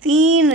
3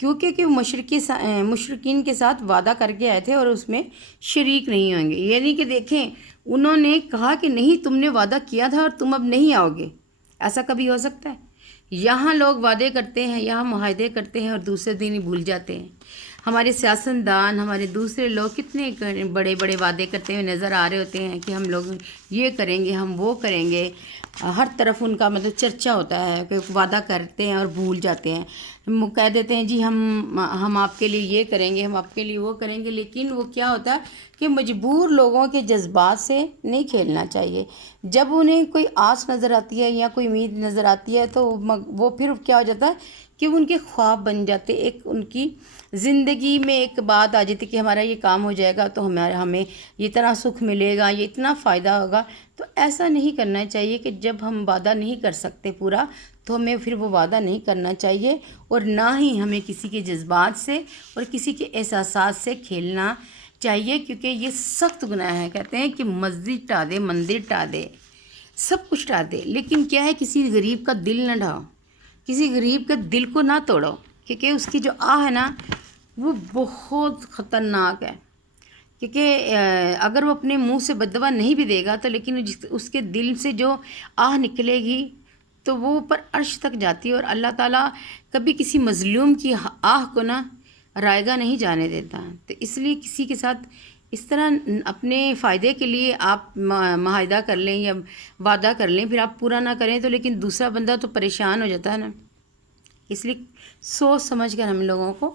کیونکہ کہ مشرکین کے ساتھ وعدہ کر کے آئے تھے اور اس میں شریک نہیں ہوں گے. یعنی کہ دیکھیں انہوں نے کہا کہ نہیں تم نے وعدہ کیا تھا اور تم اب نہیں آؤ گے. ایسا کبھی ہو سکتا ہے؟ یہاں لوگ وعدے کرتے ہیں، یہاں معاہدے کرتے ہیں اور دوسرے دن ہی بھول جاتے ہیں. ہمارے سیاستدان، ہمارے دوسرے لوگ کتنے بڑے بڑے وعدے کرتے ہوئے نظر آ رہے ہوتے ہیں کہ ہم لوگ یہ کریں گے، ہم وہ کریں گے. ہر طرف ان کا مطلب چرچا ہوتا ہے کہ وعدہ کرتے ہیں اور بھول جاتے ہیں. کہہ دیتے ہیں جی ہم آپ کے لیے یہ کریں گے، ہم آپ کے لیے وہ کریں گے، لیکن وہ کیا ہوتا ہے کہ مجبور لوگوں کے جذبات سے نہیں کھیلنا چاہیے. جب انہیں کوئی آس نظر آتی ہے یا کوئی امید نظر آتی ہے تو وہ پھر کیا ہو جاتا ہے کہ ان کے خواب بن جاتے. ایک ان کی زندگی میں ایک بات آ جاتی کہ ہمارا یہ کام ہو جائے گا تو ہمیں یہ اتنا سکھ ملے گا، یہ اتنا فائدہ ہوگا. تو ایسا نہیں کرنا چاہیے کہ جب ہم وعدہ نہیں کر سکتے پورا تو ہمیں پھر وہ وعدہ نہیں کرنا چاہیے، اور نہ ہی ہمیں کسی کے جذبات سے اور کسی کے احساسات سے کھیلنا چاہیے، کیونکہ یہ سخت گناہ ہے. کہتے ہیں کہ مسجد ٹا دے، مندر ٹا دے، سب کچھ ٹا دے، لیکن کیا ہے کسی غریب کا دل نہ ڈھاؤ، کسی غریب کے دل کو نہ توڑو، کیونکہ اس کی جو آہ ہے نا وہ بہت خطرناک ہے. کیونکہ اگر وہ اپنے منہ سے بددعا نہیں بھی دے گا تو لیکن اس کے دل سے جو آہ نکلے گی تو وہ اوپر عرش تک جاتی ہے، اور اللہ تعالیٰ کبھی کسی مظلوم کی آہ کو نا رائگاں نہیں جانے دیتا. تو اس لیے کسی کے ساتھ اس طرح اپنے فائدے کے لیے آپ معاہدہ کر لیں یا وعدہ کر لیں، پھر آپ پورا نہ کریں تو لیکن دوسرا بندہ تو پریشان ہو جاتا ہے نا. اس لیے سوچ سمجھ کر ہم لوگوں کو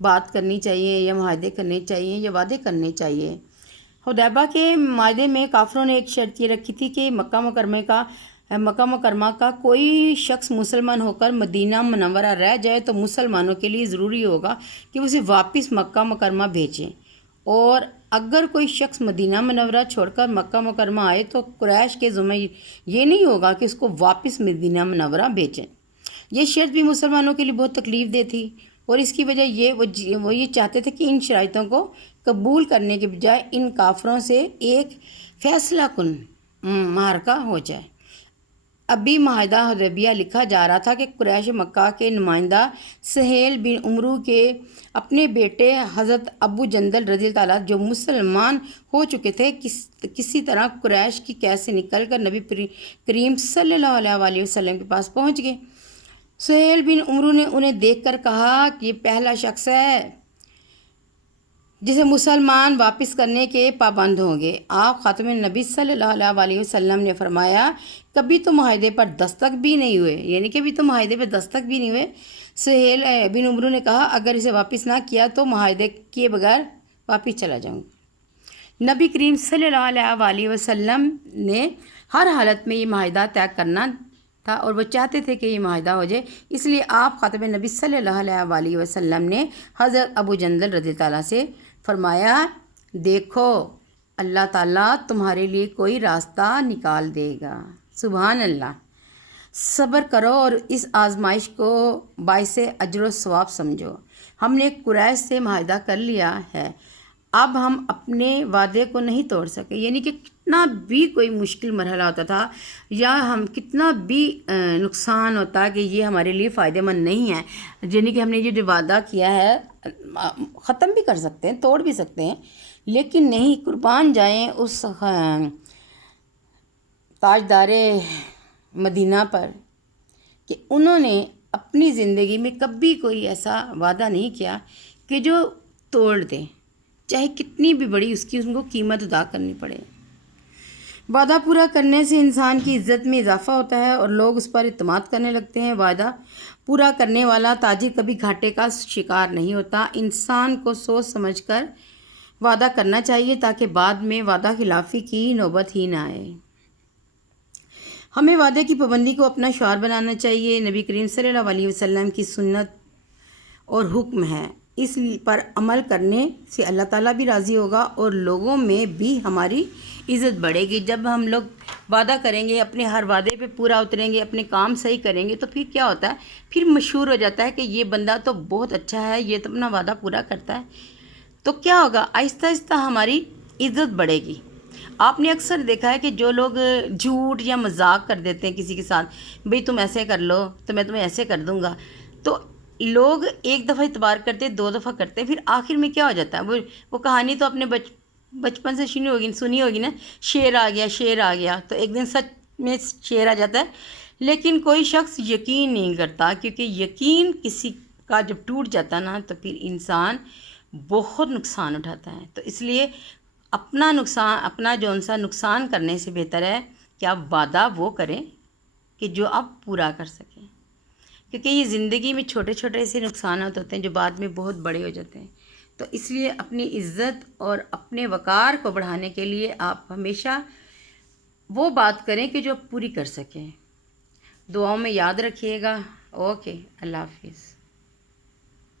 بات کرنی چاہیے یا معاہدے کرنے چاہیے یا وعدے کرنے چاہیے. حدیبیہ کے معاہدے میں کافروں نے ایک شرط یہ رکھی تھی کہ مکہ مکرمہ کا کوئی شخص مسلمان ہو کر مدینہ منورہ رہ جائے تو مسلمانوں کے لیے ضروری ہوگا کہ اسے واپس مکہ مکرمہ بھیجیں، اور اگر کوئی شخص مدینہ منورہ چھوڑ کر مکہ مکرمہ آئے تو قریش کے ذمہ یہ نہیں ہوگا کہ اس کو واپس مدینہ منورہ بھیجیں. یہ شرط بھی مسلمانوں کے لیے بہت تکلیف دہ تھی، اور اس کی وجہ وہ یہ چاہتے تھے کہ ان شرائطوں کو قبول کرنے کے بجائے ان کافروں سے ایک فیصلہ کن معرکہ ہو جائے. ابھی معاہدہ حدیبیہ لکھا جا رہا تھا کہ قریش مکہ کے نمائندہ سہیل بن عمرو کے اپنے بیٹے حضرت ابو جندل رضی اللہ عنہ جو مسلمان ہو چکے تھے کسی طرح قریش کی قید سے نکل کر نبی کریم صلی اللہ علیہ وسلم کے پاس پہنچ گئے. سہیل بن عمرو نے انہیں دیکھ کر کہا کہ یہ پہلا شخص ہے جسے مسلمان واپس کرنے کے پابند ہوں گے. آپ خاتم نبی صلی اللہ علیہ وسلم نے فرمایا کبھی تو معاہدے پر دستخط بھی نہیں ہوئے، یعنی کہ ابھی تو معاہدے پر دستخط بھی نہیں ہوئے. سہیل بن عمرو نے کہا اگر اسے واپس نہ کیا تو معاہدے کیے بغیر واپس چلا جاؤں گا. نبی کریم صلی اللہ علیہ وسلم نے ہر حالت میں یہ معاہدہ طے کرنا تھا اور وہ چاہتے تھے کہ یہ معاہدہ ہو جائے. اس لیے آپ خاتم نبی صلی اللہ علیہ وسلم نے حضرت ابو جندل رضی اللہ عنہ سے فرمایا دیکھو اللہ تعالیٰ تمہارے لیے کوئی راستہ نکال دے گا. سبحان اللہ. صبر کرو اور اس آزمائش کو باعث اجر و ثواب سمجھو. ہم نے قریش سے معاہدہ کر لیا ہے، اب ہم اپنے وعدے کو نہیں توڑ سکے. یعنی کہ کتنا بھی کوئی مشکل مرحلہ ہوتا تھا یا ہم کتنا بھی نقصان ہوتا کہ یہ ہمارے لیے فائدہ مند نہیں ہے، یعنی کہ ہم نے یہ جو وعدہ کیا ہے ختم بھی کر سکتے ہیں، توڑ بھی سکتے ہیں، لیکن نہیں. قربان جائیں اس تاجدار مدینہ پر کہ انہوں نے اپنی زندگی میں کبھی کوئی ایسا وعدہ نہیں کیا کہ جو توڑ دیں، چاہے کتنی بھی بڑی اس کو قیمت ادا کرنی پڑے. وعدہ پورا کرنے سے انسان کی عزت میں اضافہ ہوتا ہے اور لوگ اس پر اعتماد کرنے لگتے ہیں. وعدہ پورا کرنے والا تاجر کبھی گھاٹے کا شکار نہیں ہوتا. انسان کو سوچ سمجھ کر وعدہ کرنا چاہیے تاکہ بعد میں وعدہ خلافی کی نوبت ہی نہ آئے. ہمیں وعدے کی پابندی کو اپنا شعار بنانا چاہیے. نبی کریم صلی اللہ علیہ وسلم کی سنت اور حکم ہے، اس پر عمل کرنے سے اللہ تعالیٰ بھی راضی ہوگا اور لوگوں میں بھی ہماری عزت بڑھے گی. جب ہم لوگ وعدہ کریں گے، اپنے ہر وعدے پہ پورا اتریں گے، اپنے کام صحیح کریں گے تو پھر کیا ہوتا ہے، پھر مشہور ہو جاتا ہے کہ یہ بندہ تو بہت اچھا ہے، یہ تو اپنا وعدہ پورا کرتا ہے. تو کیا ہوگا، آہستہ آہستہ ہماری عزت بڑھے گی. آپ نے اکثر دیکھا ہے کہ جو لوگ جھوٹ یا مذاق کر دیتے ہیں کسی کے ساتھ، بھئی تم ایسے کر لو تو میں تمہیں ایسے کر دوں گا، تو لوگ ایک دفعہ اعتبار کرتے، دو دفعہ کرتے، پھر آخر میں کیا ہو جاتا ہے، وہ کہانی تو اپنے بچپن سے سنی ہوگی نا، شیر آ گیا، شیر آ گیا، تو ایک دن سچ میں شیر آ جاتا ہے، لیکن کوئی شخص یقین نہیں کرتا، کیونکہ یقین کسی کا جب ٹوٹ جاتا نا تو پھر انسان بہت نقصان اٹھاتا ہے۔ تو اس لیے اپنا جون سا نقصان کرنے سے بہتر ہے کہ آپ وعدہ وہ کریں کہ جو آپ پورا کر سکیں، کیونکہ یہ زندگی میں چھوٹے چھوٹے ایسے نقصانات ہوتے ہیں جو بعد میں بہت بڑے ہو جاتے ہیں۔ تو اس لیے اپنی عزت اور اپنے وقار کو بڑھانے کے لیے آپ ہمیشہ وہ بات کریں کہ جو آپ پوری کر سکیں۔ دعاؤں میں یاد رکھیے گا۔ اوکے، اللہ حافظ۔